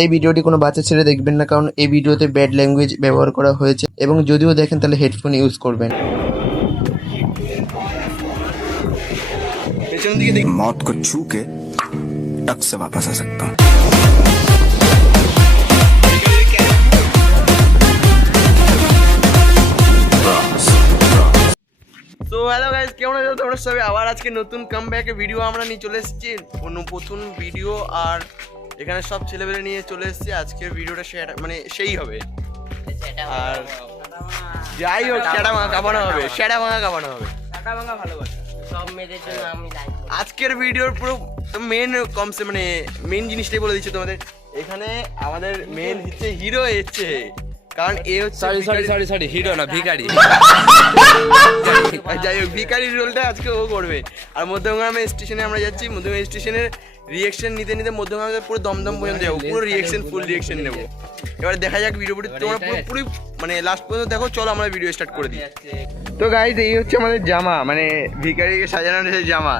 এই ভিডিওটি কোনো বাচ্চা ছেলে দেখবেন না, কারণ এই ভিডিওতে ব্যাড ল্যাঙ্গুয়েজ ব্যবহার করা হয়েছে, এবং যদিও দেখেন তাহলে হেডফোন ইউজ করবেন। मौत को छू के टक से वापस आ सकता हूँ। তো হ্যালো গাইস, কেমন আছো তোমরা সবাই? আবার আজকে নতুন কামব্যাকের ভিডিও আমরা নিয়ে চলে এসেছি, প্রথম ভিডিও। আর এখানে সব ছেলেবেলে নিয়ে চলে এসেছি। আজকের ভিডিওটা মানে সেই হবে। আর যাই হোক, সেটা ভাঙা কাবানো হবে, সেটা ভাঙা কাবানো হবে। আজকের ভিডিওর পুরো মেন কনসেপ্ট, মানে মেন জিনিসটাই বলে দিচ্ছি তোমাদের। এখানে আমাদের মেন হচ্ছে হিরো এসছে, কারণ এ হচ্ছে সরি হিরো না, ভিখারি। যাই হোক, ভিখারির রোলটা আজকে ও করবে। আর মধ্যমগ্রামে স্টেশনে আমরা যাচ্ছি। মধ্যমগ্রাম স্টেশনের রিয়েকশন নিতে নিতে মধ্যমগ্রামে পুরো দমদম পর্যন্ত যাবো, পুরো রিয়েকশন, ফুল রিয়েকশন নেবো। এবার দেখা যাক ভিডিওটি তোমরা পুরোপুরি মানে লাস্ট পর্যন্ত দেখো। চলো আমরা ভিডিও স্টার্ট করে দিই। তো গাইস, এই হচ্ছে আমাদের জামা, মানে ভিখারিকে সাজানোর সেই জামা।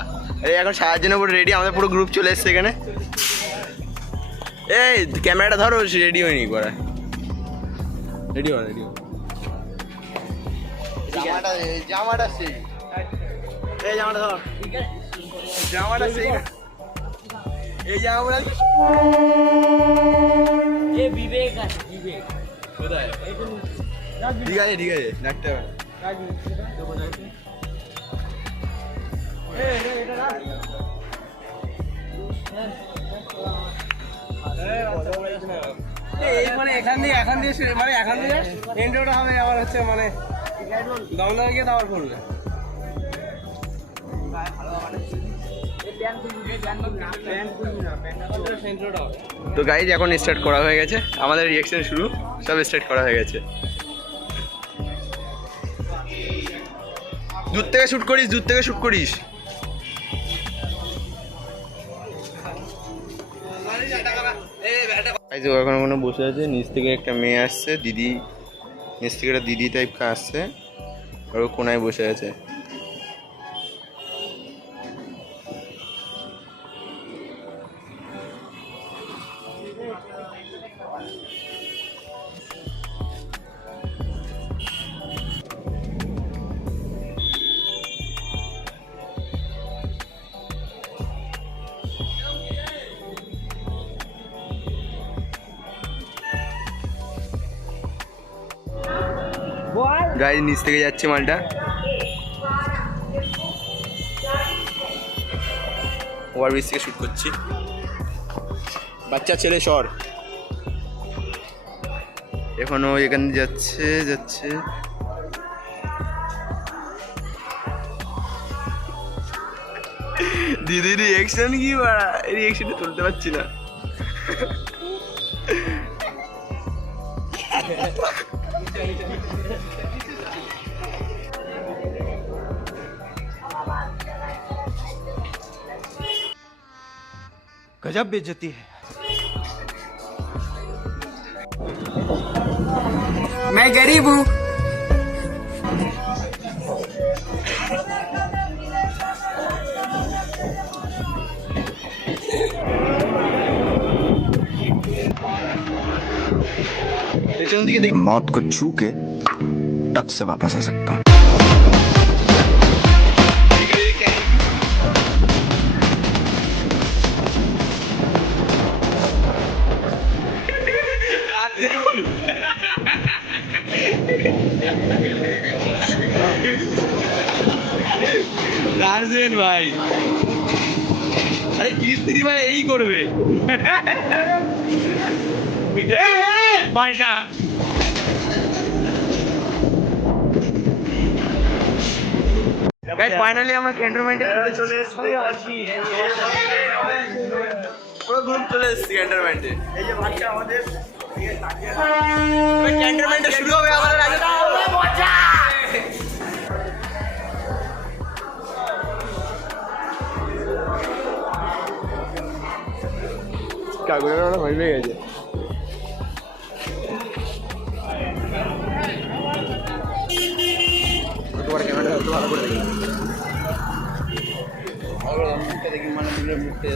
এই এখন সাজার জন্য পুরো রেডি, আমাদের পুরো গ্রুপ চলে এসছে এখানে। এই ক্যামেরাটা ধরো, রেডি হয়নি করা। রেডি জামাটা সেই, এই জামাটা ধর, জামাটা সেই না, এই জামাটা বিবেক আছে, বিবেক কোথায়? ঠিক আছে ডাকতে হবে। মানে এখান দিয়ে মানে এখান দিয়ে এন্ট্রোটা হবে, আবার হচ্ছে মানে দমদমে গিয়ে তারপর করবে। তো গাইজ, এখন স্টার্ট করা হয়ে গেছে, আমাদের রিঅ্যাকশন শুরু, সব স্টার্ট করা হয়ে গেছে। দূর থেকে শুট করিস। এখন ওখানে বসে আছে, নিচ থেকে একটা মেয়ে আসছে, নিচ থেকে একটা দিদি টাইপ আসছে, আর ও কোনায় বসে আছে। গাইজ, নিচ থেকে যাচ্ছে মালটা, ওভারব্রিজ থেকে শুট করছি। বাচ্চা ছেলে সর, এখনো এখানে যাচ্ছে। দিদি রিয়েকশন কি বাড়া, রিয়েকশনটা তুলতে পারছি না। गजब बेइज्जती है। मैं गरीब हूँ। मौत को छू के टक से वापस आ सकता हूँ। রাজেন ভাই, আরে কিস্তি ভাই এই করবে পয়সা। ফাইনালি আমরা ক্যান্টনমেন্টে চলে এসেছি, পুরো গ্রুপ চলে এসেছি ক্যান্টনমেন্টে। এই যে বাচ্চা আমাদের ক্যান্টনমেন্টে শুরু হবে আমাদের আগে। কাগজের ভয় পেয়ে গেছে। তোমার ক্যামেরাটা একটু ভালো করে দেখি, মুখটা দেখি, মানে মুখটা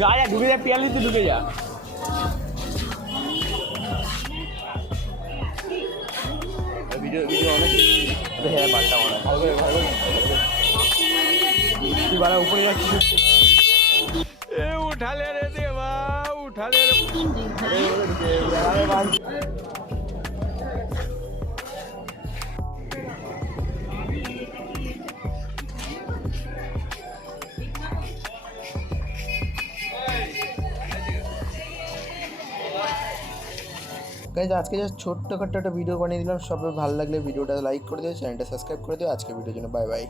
যা যা ঢুকে যা পিয়ালিতে ঢুকে যা ভিডিও অনেক হ্যাঁ বালটা মনে হয় ভালো করে তুই বাড়া উপরে যাচ্ছিস এ উঠালে রে দেবা উঠালে রে গাইজ আজকে জাস্ট ছোট্টখাট্ট একটা ভিডিও বানিয়ে দিলাম। সবাই ভালো লাগলে ভিডিওটা লাইক করে দিও, চ্যানেলটা সাবস্ক্রাইব করে দিও। আজকে ভিডিওর জন্য বাই বাই।